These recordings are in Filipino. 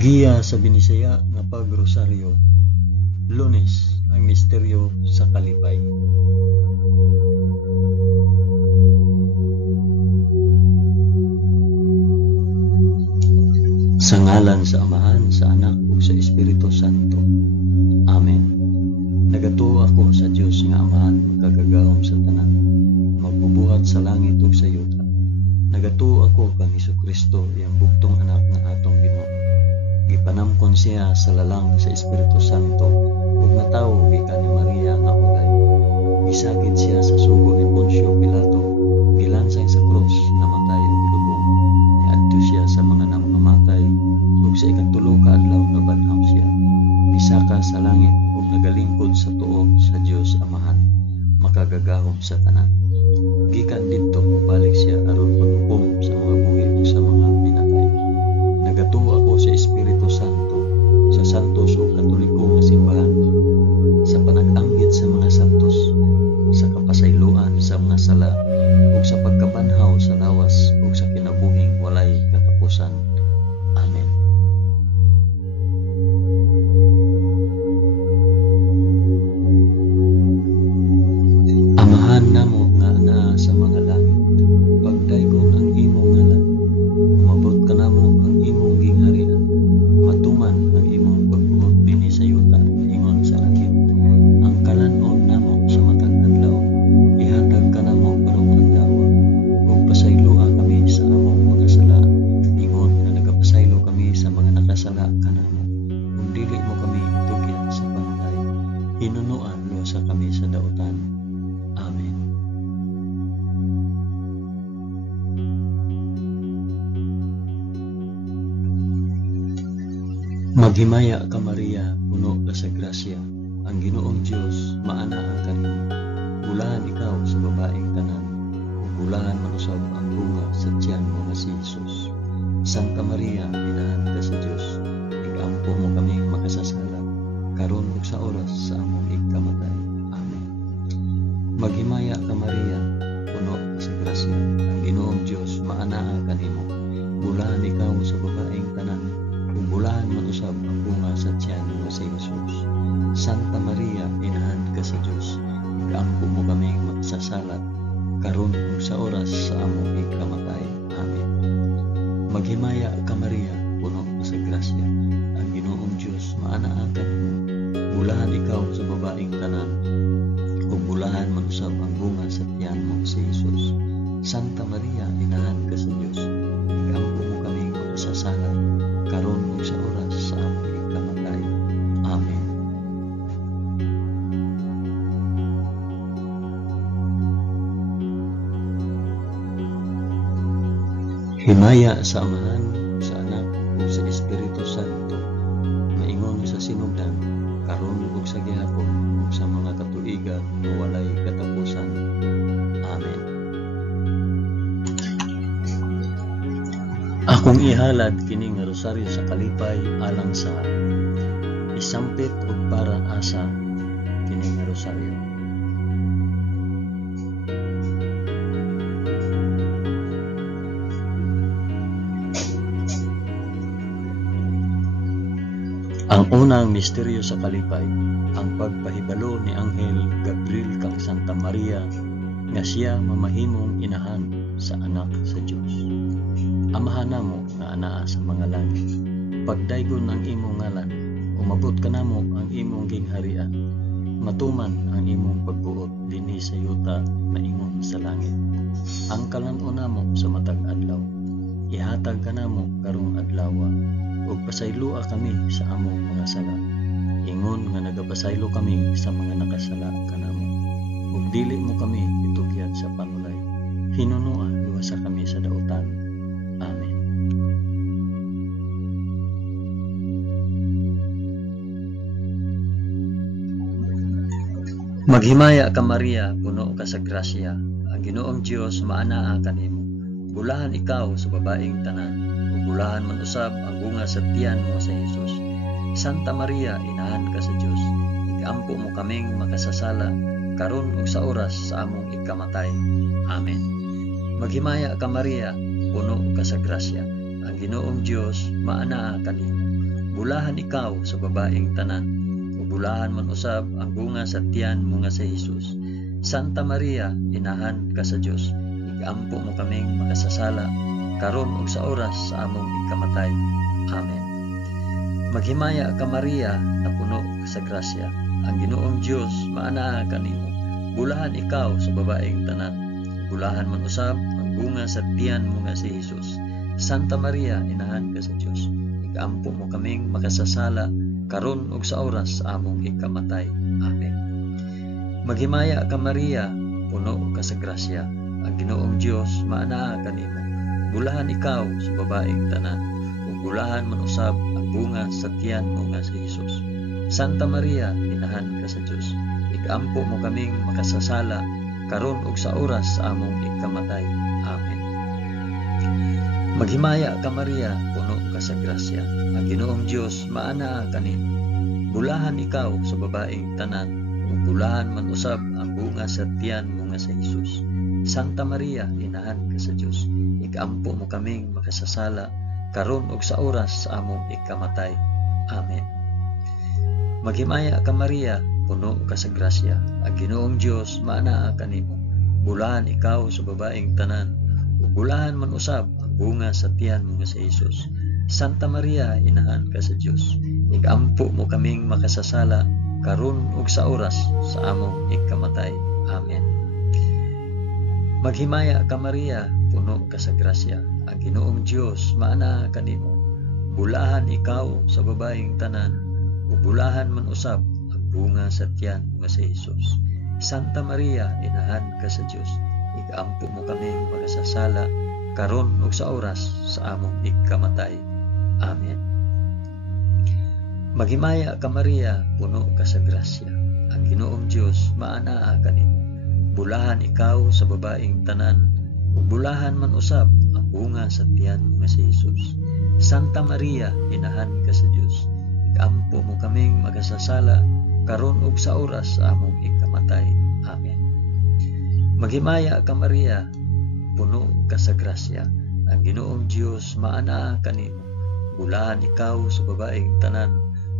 Agiya sa binisaya nga pagrosaryo. Lunes, ang misteryo sa kalipay. Sa ngalan sa Amahan, sa Anak, ug sa Espiritu Santo. Amen. Nagatuo ako sa Dios nga Amahan, magkagagahom sa tanan, magbubuhat sa langit ug sa yuta. Nagatuo ako kang Hesukristo, iyang bugtong anak nga atong Ginoo. Gipanamkon siya sa lalang sa Espiritu Santo, ug natawo gikan ni Maria nga ulay. Gisakit siya sa sugo ni Poncio Pilato, gilansay sa krus, namatay ug lubong. Niadto siya sa mga namamatay, ug sa ikatulo ka adlaw nabanhaw siya. Misaka sa langit ug nagalingkod sa tuo sa Dios Amahan, makagagahom sa tanan. Gikan didto balik siya aron maghukom sa mga buhi ug sa mga pinatay. Nagatuo ako sa Espiritu Santo, sa santos ug katoliko nga simbahan, sa panag-anggit sa mga santos, sa kapasayloan sa mga sala, ug sa pagkabanhaw sa lawas ug sa kinabuhing walay katapusan. Amen. Amahan namo nga naa sa mga langit, pagdaygon ang imong ngalan, umabot ka namo ang imong gingharian, matuman ang imong pagbuot dinhi sa yuta, ingon sa langit. Ang kalanon namo sa matag adlaw, ihatag ka namo karong adlaw, ug pasayloa kami sa among mga sala, ingon nga nagapasaylo kami sa mga nakasala kanamo. Ug dili mo kami itugyan sa panulay, hinunuan lusa kami sa dautan. Amen. Maghimaya ka Maria, puno ka sa grasya, ang Ginoong Dios maanaa kanimo. Bulahan ikaw sa babaeng tanan, ug bulahan manusab ang bunga sa tiyan mo nga si Jesus. Santa Maria, inahan ka sa Dios, igampo mo kaming makasasala, karon ug sa oras sa among ikamatay. Amen. Maghimaya ka Maria, puno ka sa grasya, ang Ginoong Dios maanaa kanimo. Bulahan ikaw sa babaeng tanan, ug bulahan manusab ang bunga sa tiyan nga si Jesus. Santa Maria, inahan ka sa Dios, igampo mo kaming makasasala, karon ug sa oras sa among ikamatay. Amen. Maghimaya ka Maria, puno ka sa grasya, ang Ginoong Dios maanaa kanimo. Bulahan ikaw sa babaeng tanan, ug bulahan manusab ang bunga sa tiyan mo si Jesus. Santa Maria, inahan ka sa Dios, igampo mo kaming makasasala, karon ug sa oras sa among ikamatay. Amen. Himaya sa Amahan, sa Anak, ug sa Espiritu Santo, maingon sa sinugdan, karon ug sa gihapon, ug sa mga katuigan nga walay katapusan. Amen. Akong ihalad kini nga rosaryo sa kalipay alang sa isampit ug para asa kini nga rosaryo. Ang unang misteryo sa kalipay, ang pagpahibalo ni Anghel Gabriel kang Santa Maria nga siya mamahimong inahan sa anak sa Dios. Amahan namo nga anaa sa mga langit, pagdaygon ang imong ngalan, umabot ka namo ang imong gingharian, matuman ang imong pagbuot dinhi sa yuta na ingon sa langit. Ang kalanon namo sa matag adlaw, ihatag ka namo karong adlaw, ug pasayloa kami sa among mga sala, ingon nga nagapasaylo kami sa mga nakasala kanamo. Ug dili mo kami itugyan sa panulay, hinunua luwasa kami sa dautan. Amen. Maghimaya ka Maria, puno ka sa grasya, ang Ginoong Dios maanaa kanimo. Bulahan ikaw sa babaeng tanan, ug bulahan man usab ang bunga sa tiyan mo sa Jesus. Santa Maria, inahan ka sa Dios, igampo mo kaming makasasala, karon ug sa oras sa among ikamatay. Amen. Maghimaya ka Maria, puno ka sa grasya, ang Ginoong Dios maanaa kanimo. Bulahan ikaw sa babaeng tanan, ug bulahan man usab ang bunga sa tiyan mo nga si Hesus. Santa Maria, inahan ka sa Dios, igampo mo kaming makasasala, karon ug sa oras sa among ikamatay. Amen. Maghimaya ka Maria, na puno ka sa grasya. Ang Ginoong Dios maanaa kanimo. Bulahan ikaw sa babaeng tanan, bulahan man usab ang bunga sa tiyan mo nga si Hesus. Santa Maria, inahan ka sa Dios, igampo mo kaming makasasala, karon ug sa oras sa among ikamatay. Amen. Maghimaya ka Maria, puno ka sa grasya. Ang Ginoong Dios maanaa kanimo. Bulahan ikaw sa babaeng tanan, ug bulahan man usab ang bunga sa tiyan mo nga si Hesus. Santa Maria, inahan ka sa Dios, igampo mo kaming makasasala, karon ug sa oras sa among ikamatay. Amen. Maghimaya ka Maria, puno ka sa grasya. Ang Ginoong Dios maanaa kanimo. Bulahan ikaw sa babaeng tanan, ug bulahan man usab ang bunga sa tiyan mo nga si Hesus. Santa Maria, inahan ka sa Dios, igampo mo kaming makasasala, karon ug sa oras sa among ikamatay. Amen. Maghimaya ka Maria, puno ka sa grasya. Ang Ginoong Dios maanaa kanimo. Bulahan ikaw sa babaeng tanan, ug bulahan man usab ang bunga sa tiyan mo nga si Hesus. Santa Maria, inahan ka sa Dios, igampo mo kaming makasasala, karon ug sa oras sa among ikamatay. Amen. Maghimaya ka Maria, puno ka sa grasya. Ang Ginoong Dios maanaa kanimo. Bulahan ikaw sa babaeng tanan, ug bulahan man usab ang bunga sa tiyan nga si Hesus. Santa Maria, inahan ka sa Dios, igampo mo kaming makasasala, karon ug sa oras sa among ikamatay. Amen. Maghimaya ka Maria, puno ka sa grasya. Ang Ginoong Dios maanaa kanimo. Bulahan ikaw sa babaeng tanan, ug bulahan man usab ang bunga sa tiyan nga si Hesus. Santa Maria, inahan ka sa Dios, igampo mo kaming magasasala, karon ug sa oras sa among ikamatay. Amen. Maghimaya ka Maria, puno ka sa grasya. Ang Ginoong Dios maanaa kanimo. Bulahan ikaw sa babaeng tanan,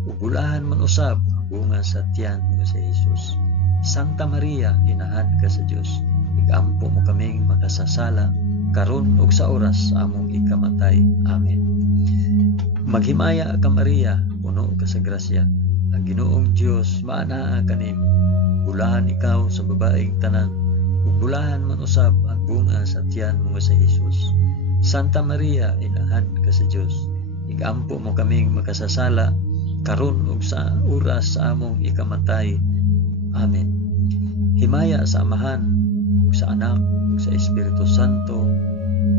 ug bulahan man usab ang bunga sa tiyan nga si Hesus. Santa Maria, inahan ka sa Dios, igampo mo kaming makasasala, karon ug sa oras sa among ikamatay. Amen. Maghimaya ka Maria, puno ka sa grasya. Ang Ginoong Dios maanaa kanimo. Bulahan ikaw sa babaeng tanan, ug bulahan man usab ang bunga sa tiyan mo nga si Hesus. Santa Maria, inahan ka sa Dios, igampo mo kaming makasasala, karon ug sa oras sa among ikamatay. Amen. Himaya sa Amahan, ug sa Anak, ug sa Espiritu Santo,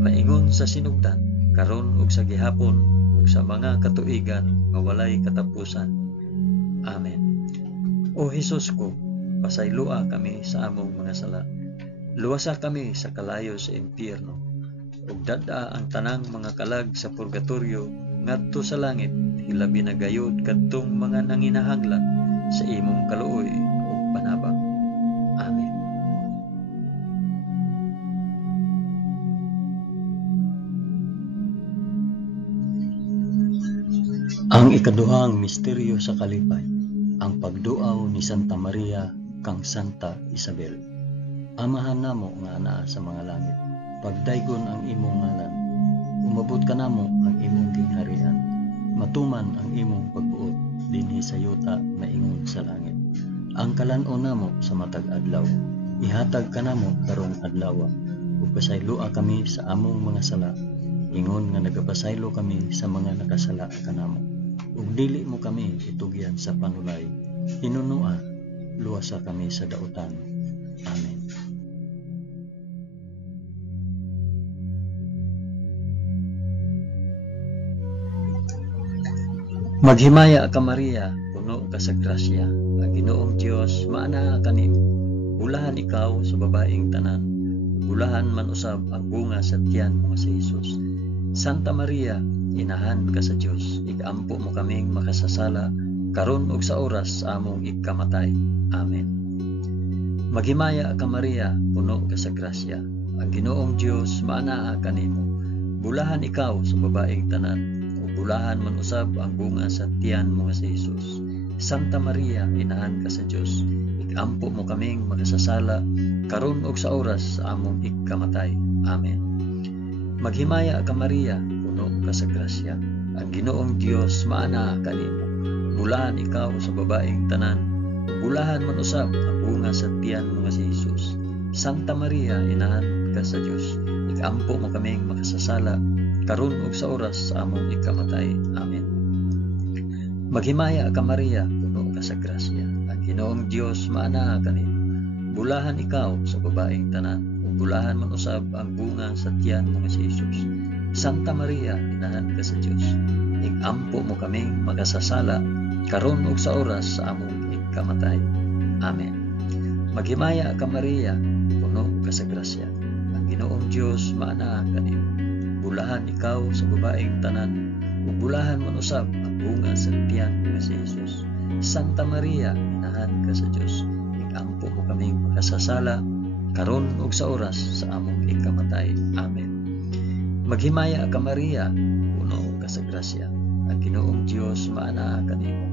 maingon sa sinugdan, karon ug sa gihapon, ug sa mga katuigan nga walay katapusan. Amen. O Hesus ko, pasaylua kami sa among mga sala. Luwasa kami sa kalayo sa impyerno, ug dada ang tanang mga kalag sa purgatorio ngadto sa langit, hilabi na gayud kadtong mga nanginahanglan sa imong kaluoy ug panabang. Amen. Ang ikaduhang misteryo sa kalipay, ang pagduaw ni Santa Maria kang Santa Isabel. Amahan namo nga anaa sa mga langit, pagdaygon ang imong ngalan, umabot ka namo ang imong gingharian, matuman ang imong pagbuot dinhi sa yuta na ingon sa langit. Ang kalan-on namo sa matag adlaw, ihatag ka namo karong adlaw, ug pasaylua kami sa among mga sala, ingon nga nagapasaylo kami sa mga nakasala kanamo. Ug dili mo kami itugyan sa panulay, hinunua, luwasa kami sa dautan. Amen. Maghimaya ka Maria, puno ka sa grasya. Ang Ginoong Dios maanaa kanimo. Bulahan ikaw sa babaeng tanan, bulahan man usab ang bunga sa tiyan mo si Hesus. Santa Maria, inahan ka sa Dios, igampo mo kaming makasasala, karon ug sa oras sa among ikamatay. Amen. Maghimaya ka Maria, puno ka sa grasya. Ang Ginoong Dios maanaa kanimo. Bulahan ikaw sa babaeng tanan, ug bulahan man usab ang bunga sa tiyan mo nga si Jesus. Santa Maria, inahan ka sa Dios, ikampo mo kaming makasasala karon ug sa oras sa among ikamatay. Amen. Maghimaya ka Maria, puno ka sa grasya. Ang Ginoong Dios maana kanimo. Bulahan ikaw sa babaeng tanan, bulahan man usab ang bunga sa tiyan mo nga si Jesus. Santa Maria, inahan ka sa Dios, ikampo mo kaming makasasala karon ug sa oras sa among ikamatay. Amen. Maghimaya ka Maria, puno ka sa grasya. Ang Ginoong Dios maana kanimo. Bulahan ikaw sa babaeng tanan, ug bulahan man usab ang bunga sa tiyan mo nga si Jesus. Santa Maria, inahan ka sa Dios, ikampo mo kaming makasasala karon ug sa oras sa among ikamatay. Amen. Maghimaya ka Maria, puno ka sa grasya. Ang Ginoong Dios maana kanimo. Bulahan ikaw sa babaeng tanan, ug bulahan man usab ang bunga sa tiyan nga si Jesus. Santa Maria, inahan ka sa Dios, ikampo mo kaming makasasala karon ug sa oras sa among ikamatay. Amen. Maghimaya ka Maria, puno ka sa grasya. Ang Ginoong Dios maana kanimo.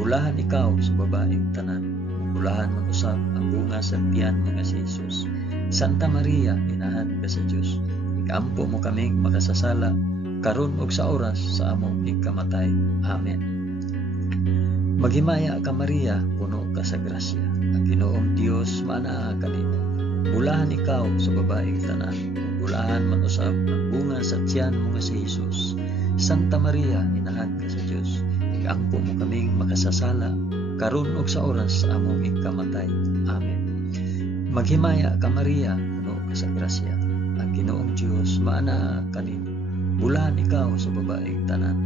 Bulahan ikaw sa babaeng tanan, bulahan man usab ang bunga sa tiyan mo nga si Jesus. Santa Maria, inahan ka sa Dios, ikampo mo kaming makasasala karon ug sa oras sa among ikamatay. Amen. Maghimaya ka Maria, puno ka sa grasya. Ang Ginoong Dios maana kanimo. Bulahan ikaw sa babaeng tanan, bulahan man usab ang bunga sa tiyan mo nga si Jesus. Santa Maria, inahan ka sa Dios, ikampo mo kaming makasasala karon ug sa oras sa among ikamatay. Amen. Maghimaya ka Maria, puno ka sa grasya. Ang Ginoong Dios maana kanimo. Bulahan ikaw sa babaeng tanan,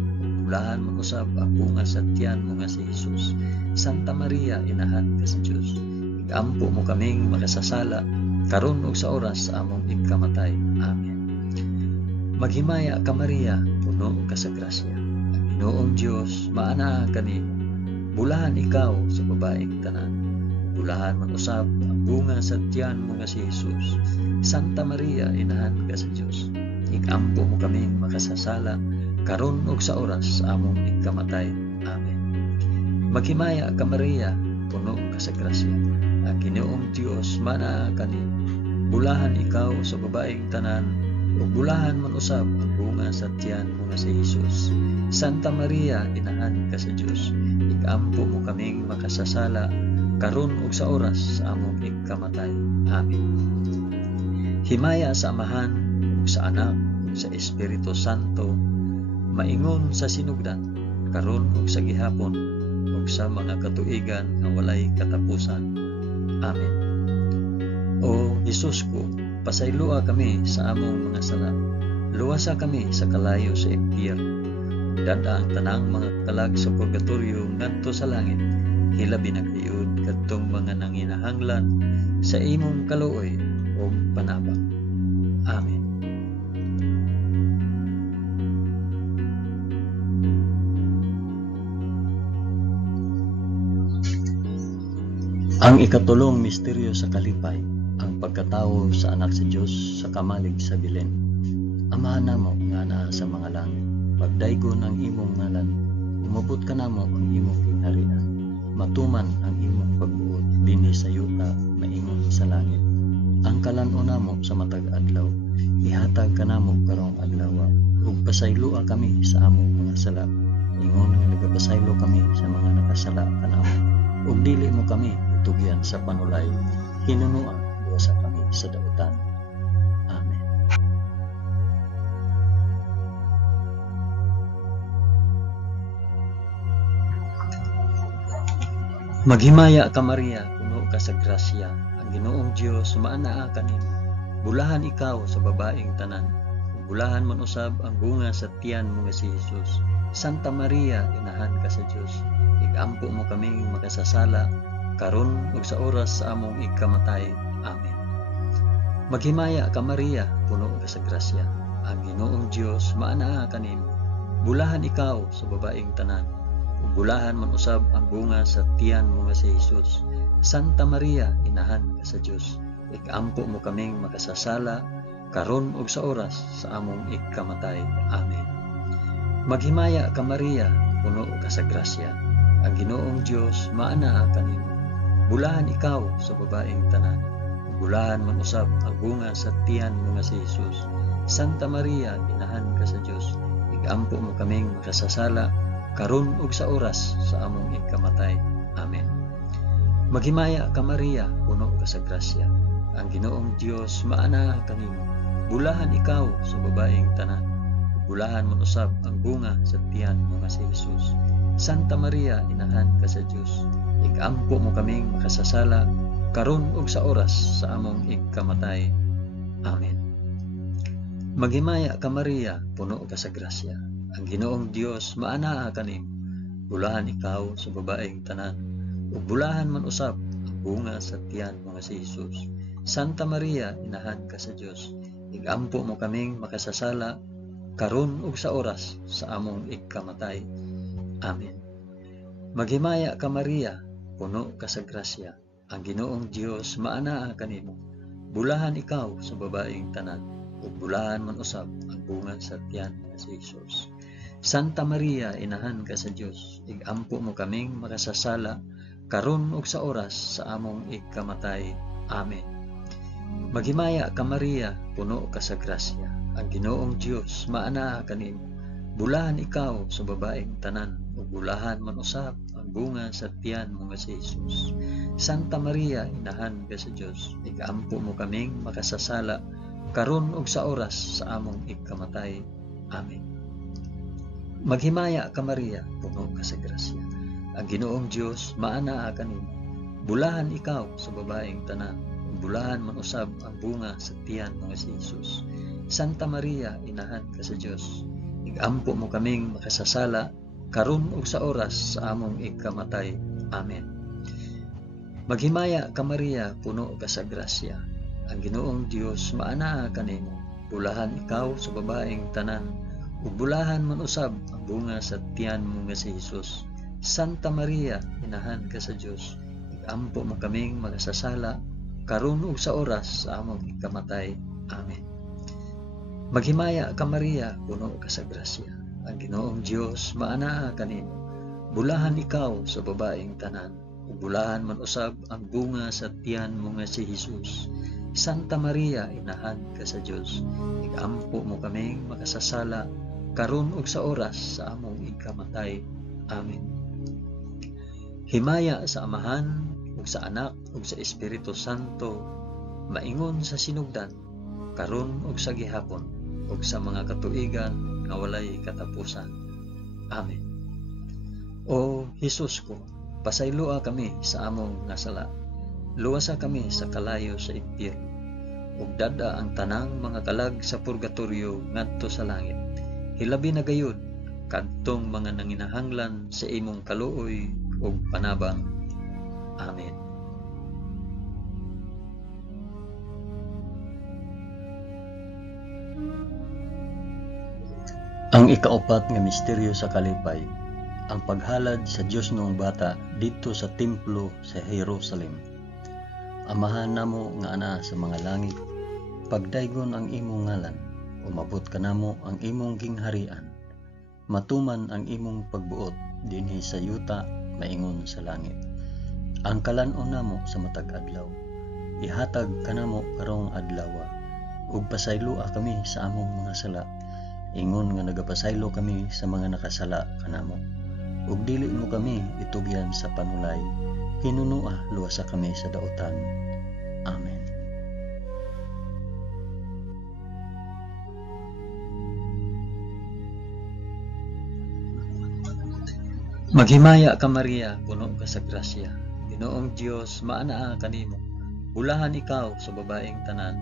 bulahan man usab ang bunga sa tiyan mo nga si Jesus. Santa Maria, inahan ka sa Dios, ikampo mo kaming makasasala karon ug sa oras sa among ikamatay. Amen. Maghimaya ka Maria, puno ka sa grasya. Ang Ginoong Dios maana kanimo. Bulahan ikaw sa babaeng tanan, bulahan man usab ang bunga sa tiyan mo nga si Jesus. Santa Maria, inahan ka sa Dios, ikampo mo kaming makasasala karon ug sa oras sa among ikamatay. Amen. Maghimaya ka Maria, puno ka sa grasya. Ang Ginoong Dios maana kanimo. Bulahan ikaw sa babaeng tanan, ug bulahan man usab ang bunga sa tiyan mo nga si Jesus. Santa Maria, inahan ka sa Dios, ikampo mo kaming makasasala karon ug sa oras sa among ikamatay. Amen. Himaya sa Amahan ug sa Anak ug sa Espiritu Santo, maingon sa sinugdan karon ug sa gihapon ug sa mga katuigan nga walay katapusan. Amen. O Jesus ko, pasayloa kami sa among mga sala. Luwasa kami sa kalayo sa impyerno. Dada ang tanang mga kalag sa purgatorio ngadto sa langit. Hilabi na kayod kadtong mga nanginahanglan sa imong kaluoy o panabang. Amen. Ang ikatulong misteryo sa kalipay, ang pagkatawo sa anak sa Dios sa kamalig sa Belen. Amahan namo nga naa sa mga langit, pagdaygon ang imong ngalan, umabot ka namo ang imong kingharian, matuman ang imong pagbuot dinhi sa yuta maingon sa langit. Ang kalan-o namo sa matag adlaw, ihatag ka namo karong adlaw, ug pasayloa kami sa among mga sala, ingon nga nagapasaylo kami sa mga nakasala kanamo, ug dili mo kami tugyan sa panulay, hinunuan sa kami sa dautan. Amen. Maghimaya ka Maria, puno ka sa grasya. Ang Ginoong Dios maanaa kanimo. Bulahan ikaw sa babaeng tanan, bulahan man usab ang bunga sa tiyan mo nga si Jesus. Santa Maria, inahan ka sa Dios, ikampo mo kaming makasasala karon ug sa oras sa among ikamatay. Amen. Maghimaya ka Maria, puno ka sa grasya. Ang Ginoong Dios maanaa kanimo. Bulahan ikaw sa babaeng tanan, ug bulahan man usab ang bunga sa tiyan mo nga si Jesus. Santa Maria, inahan ka sa Dios, ikampo mo kaming makasasala karon ug sa oras sa among ikamatay. Amen. Maghimaya ka Maria, puno ka sa grasya, ang Ginoong Dios maanaa kanimo. Bulahan ikaw sa babaeng tanan, bulahan man usab ang bunga sa tiyan mo nga si Jesus. Santa Maria, inahan ka sa Dios, igampo mo kaming makasasala karon ug sa oras sa among ikamatay. Amen. Maghimaya ka Maria, puno ka sa grasya, ang Ginoong Dios maanaa kanimo. Bulahan ikaw sa babaeng tanan, bulahan man usab ang bunga sa tiyan mo nga si Jesus. Santa Maria, inahan ka sa Dios, igampo mo kaming makasasala karon ug sa oras sa among ikamatay. Amen. Maghimaya ka Maria, puno ka sa grasya, ang Ginoong Dios maanaa kanimo. Bulahan ikaw sa babaeng tanan, ug bulahan man usab ang bunga sa tiyan mo nga si Jesus. Santa Maria, inahan ka sa Dios, igampo mo kaming makasasala karon ug sa oras sa among ikamatay. Amen. Maghimaya ka Maria, puno ka sa grasya, ang Ginoong Dios maanaa kanimo. Bulahan ikaw sa babaeng tanan, ug bulahan man usab ang bunga sa tiyan nga si Jesus. Santa Maria, inahan ka sa Dios, igampo mo kaming makasasala karon ug sa oras sa among ikamatay. Amen. Maghimaya ka Maria, puno ka sa grasya, ang Ginoong Dios maanaa kanimo. Bulahan ikaw sa babaeng tanan, ug bulahan man usab ang bunga sa tiyan mo nga si Jesus. Santa Maria, inahan ka sa Dios, igampo mo kaming makasasala karon ug sa oras sa among ikamatay. Amen. Maghimaya ka Maria, puno ka sa grasya, ang Ginoong Dios maanaa kanimo. Bulahan ikaw sa babaeng tanan, ug bulahan man usab ang bunga sa tiyan mo nga si Jesus. Santa Maria, inahan ka sa Dios, igampo mo kaming makasasala karon ug sa oras sa among ikamatay. Amen. Maghimaya ka Maria, puno ka sa grasya, ang Ginoong Dios maanaa kanimo. Bulahan ikaw sa babaeng tanan, ug bulahan man usab ang bunga sa tiyan mo nga si Jesus. Santa Maria, inahan ka sa Dios, igampo mo kaming makasasala karon ug sa oras sa among ikamatay. Amen. Maghimaya ka Maria, puno ka sa grasya, ang Ginoong Dios maanaa kanimo. Bulahan ikaw sa babaeng tanan, ug bulahan man usab ang bunga sa tiyan mo nga si Jesus. Santa Maria, inahan ka sa Dios, igampo mo kaming makasasala karon ug sa oras sa among ikamatay. Amen. Himaya sa Amahan ug sa Anak ug sa Espiritu Santo, maingon sa sinugdan, karon ug sa gihapon, ug sa mga katuigan nga walay katapusan. Amen. O Jesus ko, pasayloa kami sa among nasala, luwasa kami sa kalayo sa impyerno, ug dada ang tanang mga kalag sa purgatorio ngadto sa langit. Hilabi na gayud kadtong mga nanginahanglan sa imong kaluoy ug panabang. Amen. Ang ikaapat nga misteryo sa kalipay, ang paghalad sa Dios noong bata dito sa templo sa Jerusalem. Amahan namo nga ana sa mga langit, pagdaygon ang imong ngalan, umabot ka namo ang imong gingharian. Matuman ang imong pagbuot dinhi sa yuta, maingon sa langit. Ang kalan-on namo sa matag adlaw, ihatag kanamo karong adlawa, ug pasayloa kami sa among mga sala, ingon nga nagapasaylo kami sa mga nakasala kanamo. Ug dili mo kami itugyan sa panulay, hinunua luwasa kami sa daotan. Amen. Maghimaya ka Maria, puno ka sa grasya, Ginoong Dios maanaa kanimo. Bulahan ikaw sa babaeng tanan,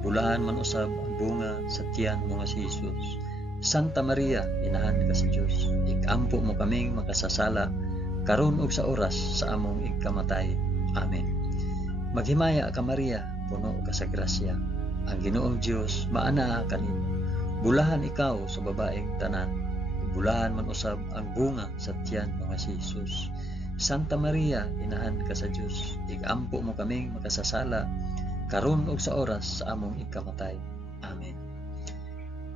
bulahan man usab ang bunga sa tiyan mo nga si Jesus. Santa Maria, inahan ka sa Dios, igampo mo kaming makasasala karon ug sa oras sa among ikamatay. Amen. Maghimaya ka Maria, puno ka sa grasya, ang Ginoong Dios maanaa kanimo. Bulahan ikaw sa babaeng tanan, bulahan man usab ang bunga sa tiyan mo nga si Jesus. Santa Maria, inahan ka sa Dios, igampo mo kaming makasasala karon ug sa oras sa among ikamatay. Amen.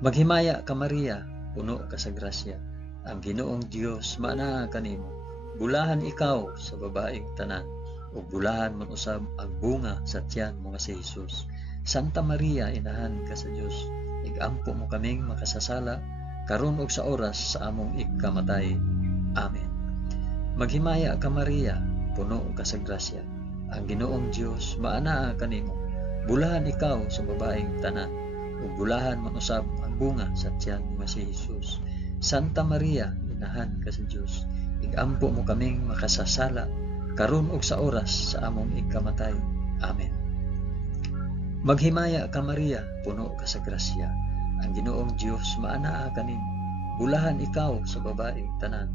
Maghimaya ka Maria, puno ka sa grasya. Ang Ginoong Dios maanaa kanimo. Bulahan ikaw sa babaeng tanan, ug bulahan man usab ang bunga sa tiyan mo nga si Jesus. Santa Maria, inahan ka sa Dios, igampo mo kaming makasasala karon ug sa oras sa among ikamatay. Amen. Maghimaya ka Maria, puno ka sa grasya. Ang Ginoong Dios maanaa kanimo. Bulahan ikaw sa babaeng tanan, ug bulahan man usab ang bunga sa tiyan mo nga si Jesus. Santa Maria, inahan ka sa Dios, igampo mo kaming makasasala karon ug sa oras sa among ikamatay. Amen. Maghimaya ka Maria, puno ka sa grasya. Ang Ginoong Dios maanaa kanimo. Bulahan ikaw sa babaeng tanan,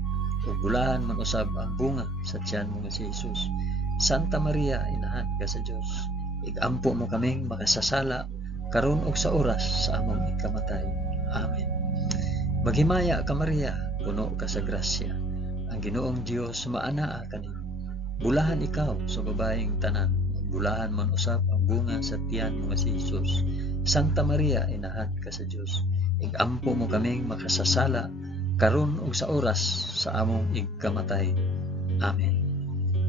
ug bulahan man usab ang bunga sa tiyan mo nga si Jesus. Santa Maria, inahan ka sa Dios, igampo mo kaming makasasala karon ug sa oras sa among ikamatay. Amen. Maghimaya ka Maria, puno ka sa grasya. Ang Ginoong Dios maanaa kanimo. Bulahan ikaw sa babaeng tanan, bulahan man usab ang bunga sa tiyan mo nga si Jesus. Santa Maria, inahan ka sa Dios, igampo mo kaming makasasala karon ug sa oras sa among ikamatay. Amen.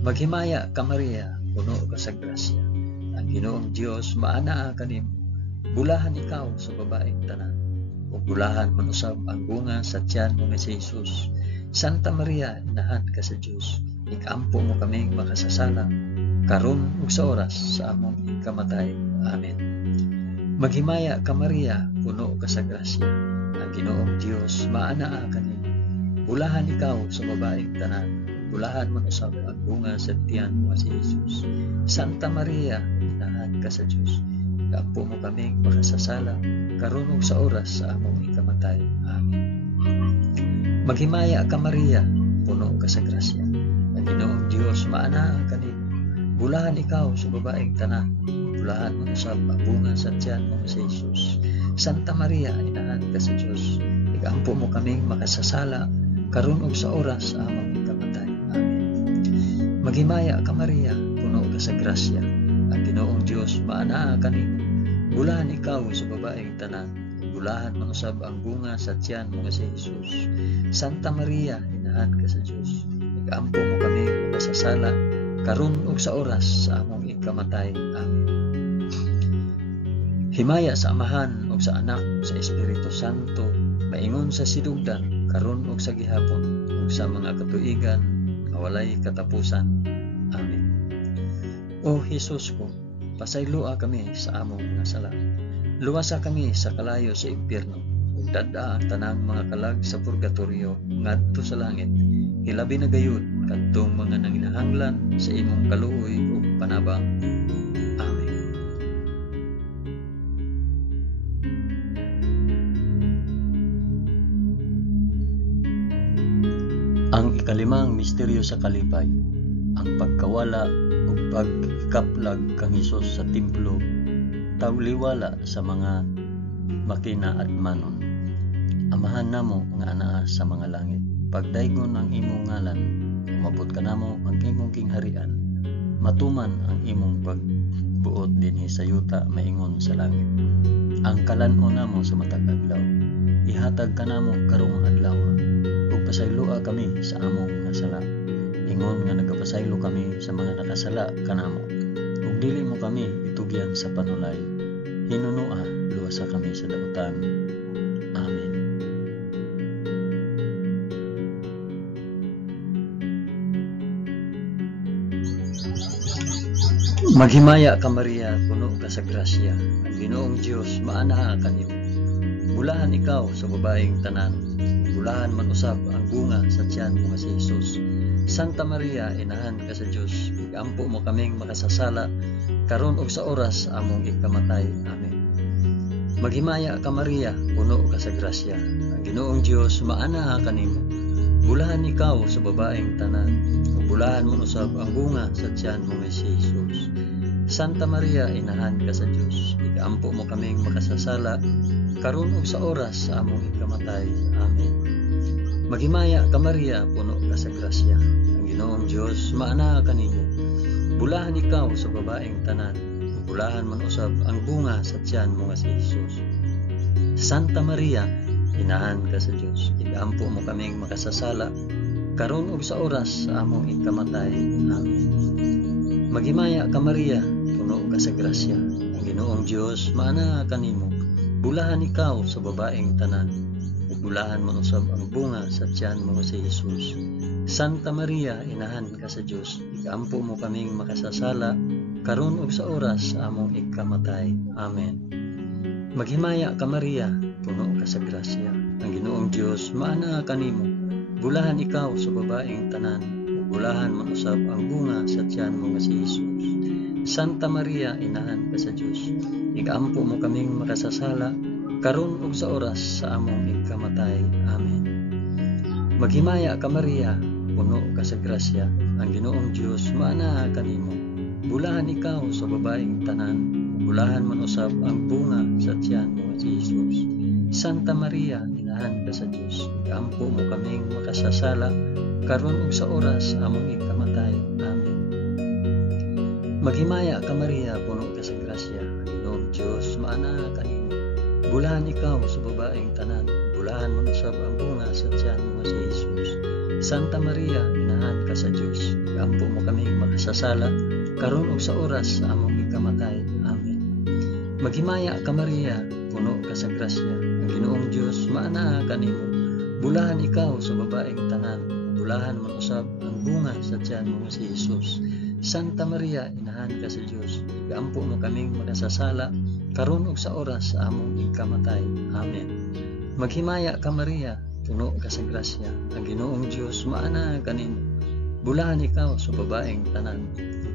Maghimaya ka Maria, puno ka sa grasya. Ang Ginoong Dios maanaa kanimo. Bulahan ikaw sa babaeng tanan, ug bulahan man usab ang bunga sa tiyan mo nga si Jesus. Santa Maria, inahan ka sa Dios, igampo mo kaming makasasala karon ug sa oras sa among ikamatay. Amen. Maghimaya ka Maria, puno ka sa grasya. Ang Ginoong Dios maanaa kanimo. Bulahan ikaw sa babaeng tanan, bulahan man usab ang bunga sa tiyan mo nga si Jesus. Santa Maria, inahan ka sa Dios, igampo mo kaming makasasala karon ug sa oras sa among ikamatay. Amen. Maghimaya ka Maria, puno ka sa grasya. Ang Ginoong Dios maanaa kanimo. Bulahan ikaw sa babaeng tanan, bulahan man usab ang bunga sa tiyan mo si Jesus. Santa Maria, inahan ka sa Dios, igampo mo kaming makasasala karon ug sa oras sa among ikamatay. Amen. Maghimaya ka Maria, puno ka sa grasya. Ang Ginoong Dios maanaa kanimo. Bulahan ikaw sa babaeng tanan, bulahan man usab ang bunga sa tiyan mo nga si Jesus. Santa Maria, inahan ka sa Dios, igampo mo kami makasasala karon ug sa oras sa among ikamatay. Amen. Himaya sa Amahan ug sa Anak ug sa Espiritu Santo, maingon sa sidugdan karon ug sa gihapon ug sa mga katuigan nga walay katapusan. Amen. O Jesus ko, pasayloa kami sa among mga sala. Luwasa kami sa kalayo sa impyerno, ug dad-a ang tanang mga kalag sa purgatorio ngadto sa langit. Hilabi na gayud kadtong mga nanginahanglan sa imong kaluoy ug panabang. Amen. Ang ikalimang misteryo sa kalipay, ang pagkawala ug pagkaplag kang Hesus sa templo, tawliwala sa mga makina at manon. Amahan namo nga anaa sa mga langit, pagdaygon ang imong ngalan, umabot ka namo ang imong kingharian, matuman ang imong pagbuot dinhi sa yuta maingon sa langit. Ang kalan-on namo sa matag adlaw, ihatag ka namo karong adlaw, ug pasayloa kami sa among mga sala, ingon nga nagapasaylo kami sa mga nakasala kanamo, ug dili mo kami itugyan sa panulay, hinunua luwasa kami sa dautan. Amen. Maghimaya ka Maria, puno ka sa grasya. Ang Ginoong Dios maanaa kanimo. Bulahan ikaw sa babaeng tanan, bulahan man usab ang bunga sa tiyan mo nga si Jesus. Santa Maria, inahan ka sa Dios, igampo mo kaming makasasala karon ug sa oras among ikamatay. Amen. Maghimaya ka Maria, puno ka sa grasya. Ang Ginoong Dios maanaa kanimo. Bulahan ikaw sa babaeng tanan, ug bulahan man usab ang bunga sa tiyan mo nga si Jesus. Santa Maria, inahan ka sa Dios, igampo mo kaming makasasala karon ug sa oras sa among ikamatay. Amen. Maghimaya ka Maria, puno ka sa grasya. Ang Ginoong Dios maanaa kanimo. Bulahan ikaw sa babaeng tanan, ug bulahan man usab ang bunga sa tiyan mo nga si Jesus. Santa Maria, inahan ka sa Dios. Igampo mo kaming makasasala karon ug sa oras sa among ikamatay. Amen. Maghimaya ka Maria, puno ka sa grasya. Ang Ginoong Dios maana kanimo. Bulahan ikaw sa babaeng tanan. Bulahan mo usab ang bunga sa tiyan mo si Jesus. Santa Maria, inahan ka sa Dios. Igampo mo kaming makasasala karon ug sa oras sa among ikamatay. Amen. Maghimaya ka Maria, puno ka sa grasya. Ang Ginoong Dios maana kanimo. Bulahan ikaw sa babaeng tanan. Bulahan man usab ang bunga sa tiyan mo nga si Jesus. Santa Maria, inahan ka sa Dios. Igampo mo kaming makasasala karon ug sa oras sa among ikamatay. Amen. Maghimaya ka Maria, puno ka sa grasya. Ang Ginoong Dios maana kanimo. Bulahan ikaw sa babaeng tanan. Bulahan man usab ang bunga sa tiyan mo nga si Jesus. Santa Maria, inahan ka sa Dios. Igampo mo kaming makasasala karon ug sa oras sa among ikamatay. Amen. Maghimaya ka Maria, puno ka sa grasya. Ang Ginoong Dios maana kanimo. Bulahan ikaw sa babaeng tanan. Bulahan man usab ang bunga sa tiyan mo si Jesus. Santa Maria, inahan ka sa Dios. Igampo mo kaming makasasala karon ug sa oras sa among ikamatay. Amen. Maghimaya ka Maria, puno ka sa grasya. Ang Ginoong Dios maana kanimo. Bulahan ikaw sa babaeng tanan. Bulahan man usab ang bunga sa tiyan mo si Jesus. Santa Maria, inahan ka sa Dios. Igampo mo kaming makasasala karon ug sa oras sa among ikamatay. Amen. Maghimaya ka Maria, puno ka sa grasya. Ang Ginoong Dios maana kanimo. Bulahan ikaw sa babaeng tanan.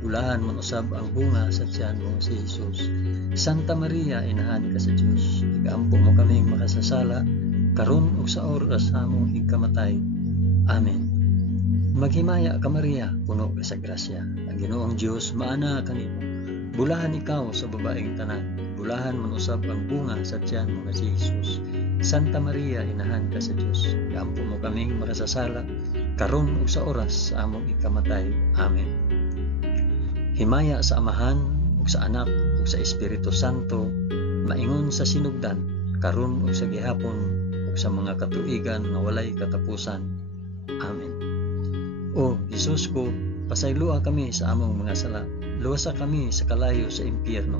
Bulahan man usab ang bunga sa tiyan mo si Jesus. Santa Maria, inahan ka sa Dios. Igampo mo kaming makasasala karon ug sa oras sa among ikamatay. Amen. Maghimaya ka Maria, puno ka sa grasya. Ang Ginoong Dios maana kanimo. Bulahan ikaw sa babaeng tanan. Bulahan man usab ang bunga sa tiyan mo nga si Jesus. Santa Maria, inahan ka sa Dios. Igampo mo kaming makasasala karon ug sa oras sa among ikamatay. Amen. Himaya sa Amahan ug sa Anak ug sa Espiritu Santo, maingon sa sinugdan karon ug sa gihapon ug sa mga katuigan nga walay katapusan. Amen. O Jesus ko, pasaylua kami sa among mga sala. Luwasa kami sa kalayo sa impyerno.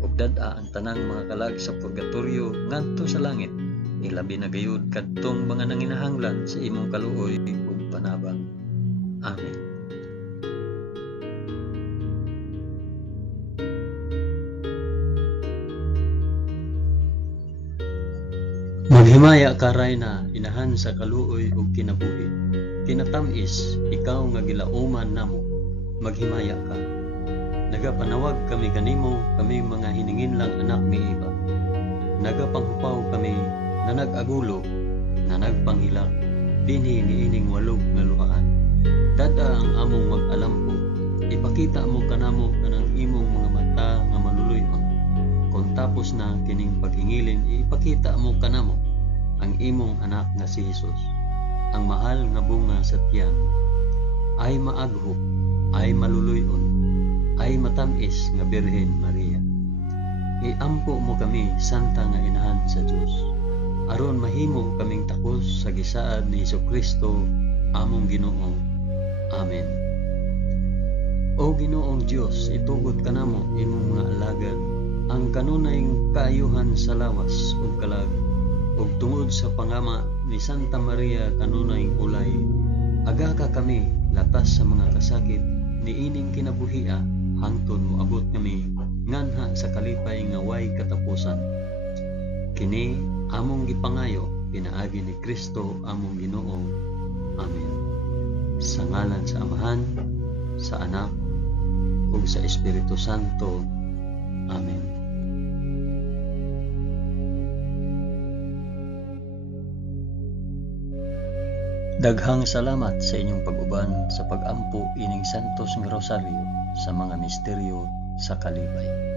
Ug dad-a ang tanang mga kalag sa purgatorio ngadto sa langit. Ilabi na gayud kadtong mga nanginahanglan sa imong kaluoy ug panabang. Amen. Maghimaya ka Rayna, inahan sa kaluoy ug kinabuhi. Tinatamis, ikaw nga gilauman namo. Maghimaya ka. Nagapanawag kami kanimo, kami mga hininginlang anak ni Eva. Nagapanghupaw kami na nag-agulo, na nagpanghilak, dinhi niining walog nga luhaan. Dada ang among mag-alampo, ipakita mo kanamo kanang imong mga mata nga maluluyon. Kung tapos na kining paghingilin, ipakita mo kanamo ang imong anak nga si Jesus. Ang mahal nga bunga sa tiyan, ay maaghop, ay maluluyon, ay matamis nga Birhen Maria. Iampo mo kami, Santa nga inahan sa Dios, aron mahimo kaming takos sa gisaad ni Jesucristo, among Ginoo. Amen. O Ginoong Dios, itugot kanamo imong mga alagad ang kanunayng kaayuhan sa lawas ug kalag, ug tungod sa pangama ni Santa Maria kanunayng ulay, aga ka kami latas sa mga kasakit niining kinabuhia hangtod moabot kami nganha sa kalipay nga way katapusan. Kini among gipangayo pinaagi ni Kristo among Ginoo. Amen. Sa ngalan sa Amahan, sa Anak, ug sa Espiritu Santo. Amen. Daghang salamat sa inyong pag-uban sa pag-ampo ining Santos nga Rosario sa mga misteryo sa kalipay.